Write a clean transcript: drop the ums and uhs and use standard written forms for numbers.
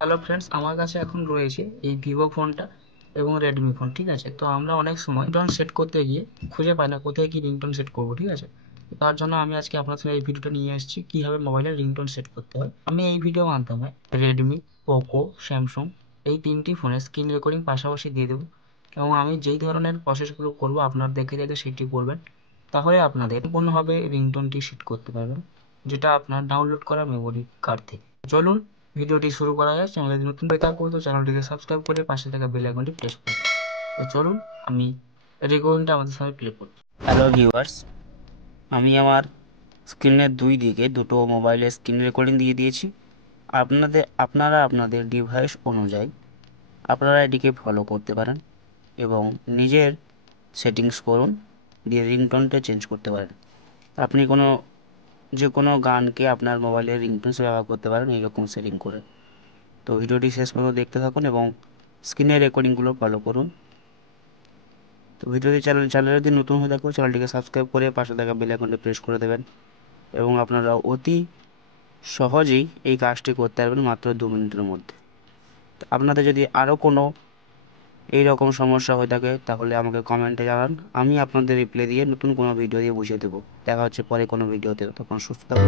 Hello friends, আমার কাছে এখন রয়েছে এই ভিভো ফোনটা এবং রেডমি ফোন। ঠিক আছে, তো আমরা অনেক সময় রিংটোন সেট করতে গিয়ে খুঁজে পাই না কোথায় কি রিংটোন সেট করবো। ঠিক আছে, তো তার জন্য আমি আজকে আপনার সঙ্গে এই ভিডিওটা নিয়ে এসেছি কিভাবে মোবাইলের রিংটোন সেট করতে হয়। আমি এই ভিডিও মাধ্যমে রেডমি, পোকো, স্যামসুং এই তিনটি ফোনের স্ক্রিন রেকর্ডিং পাশাপাশি দিয়ে দেবো, এবং আমি যেই ধরনের প্রসেসগুলো করবো আপনার দেখে দেখে সেটি করবেন। তাহলে আপনাদের সম্পূর্ণভাবে রিংটোনটি সেট করতে পারবেন, যেটা আপনার ডাউনলোড করা মেমোরি কার্ড থেকে। চলুন ভিডিওটি শুরু করা যায়। চ্যানেলে যদি নতুন হয়ে থাকো তো চ্যানেলটিকে সাবস্ক্রাইব করে পাশে থাকা বেল আইকনটি প্রেস করুন। তো চলুন আমি রেকর্ডিংটা আমাদের সামনে প্লে করি। হ্যালো ভিউয়ার্স, আমি আমার স্ক্রিনের দুই দিকে দুটো মোবাইলের স্ক্রিন রেকর্ডিং দিয়ে দিয়েছি। আপনারা আপনাদের ডিভাইস অনুযায়ী আপনারা এটিকে ফলো করতে পারেন এবং নিজের সেটিংস করুন, দিয়ে রিংটোনটা চেঞ্জ করতে পারেন। আপনি যে কোনো গানকে আপনার মোবাইলের রিংটোন হিসেবে ব্যবহার করতে পারেন এইরকম সেটিং করে। তো ভিডিওটি শেষ পর্যন্ত দেখতে থাকুন এবং স্ক্রিনের রেকর্ডিংগুলো ফলো করুন। তো ভিডিওটি চ্যানেলে যদি নতুন হয়ে থাকো চ্যানেলটিকে সাবস্ক্রাইব করে পাশে থাকা বেল আইকনটি প্রেস করে দেবেন, এবং আপনারা অতি সহজেই এই কাজটি করতে পারবেন মাত্র 2 মিনিটের মধ্যে। তো আপনাদের যদি আরও কোনো এই রকম সমস্যা হয়ে থাকে তাহলে আমাকে কমেন্টে জানান, আমি আপনাদের রিপ্লাই দিয়ে নতুন কোনো ভিডিও দিয়ে বুঝিয়ে দেবো। দেখা হচ্ছে পরে কোনো ভিডিওতে, তখন সুস্থ থাকুন।